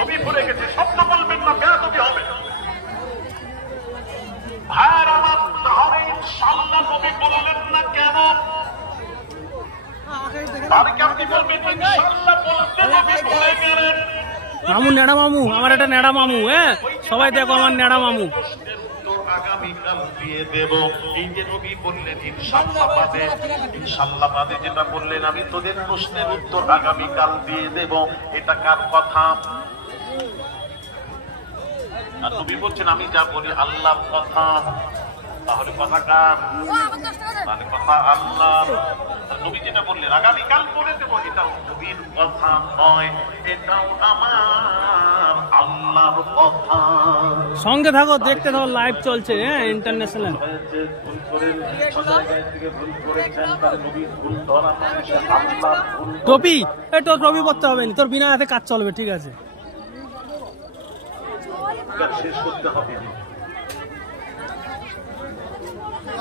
নবী ভুলে গেছে, শব্দ বলবেন না, বেয়াদবি হবে। ভাইয়ের আমার, তাহলে ইনশাআল্লাহ নবী বললেন না কেন? তাদেরকে আপনি বলবেন ইনশাআল্লাহ বলতে নবী ভুলে গেলেন। মামু, নেড়া মামু, আমার একটা নেড়া মামু। সবাই দেখো আমার নেড়া মামু। আগামীকাল দিয়ে দেব। এই যে নবী বললেন ইনশাআল্লাহ বাদে, ইনশাআল্লাহ বাদে যেটা বললেন, আমি তোদের প্রশ্নের উত্তর আগামীকাল দিয়ে দেব, এটা কার কথা? আর নবী বলছেন আমি যা বলি আল্লাহর কথা। তাহলে কথা কার? তাহলে কথা আল্লাহ। নবী যেটা বললেন আগামীকাল বলে দেবো, এটাও নবীর কথা নয়, এটাও আমার আল্লাহর কথা। সঙ্গে থাকো, দেখতে থাকো, লাইভ চলছে। ইন্টারন্যাশনাল টপি, তোর টপি পড়তে হবে না, তোর বিনা হাতে কাজ চলবে, ঠিক আছে? শেষ করতে হবে।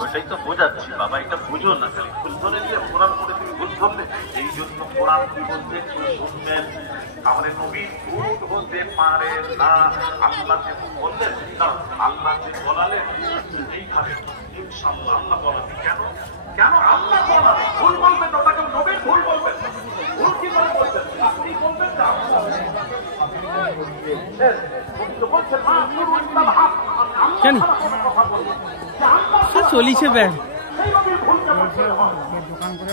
ওইটাই তো বোঝাচ্ছি বাবা, এটা বুঝো না, খালি ভুল ধরে দিয়ে কোরআন করে তুমি ভুল ধরলে। এই জন্য কোরআন কি বলছে শুনবেন। তাহলে নবী ভুল হতে পারে না। আল্লাহ যে বললেন, আল্লাহ যে বলালেন, এইখানে ইনশাআল্লাহ আল্লাহ বলালেন। কেন কেন আল্লাহ বলালেন? ভুল বলবেন না, ওটাকে নবীর ভুল বলবেন। ভুল কি করে বলবেন? আপনি বলবেন না চলিছে ব্যাগ। দোকান করে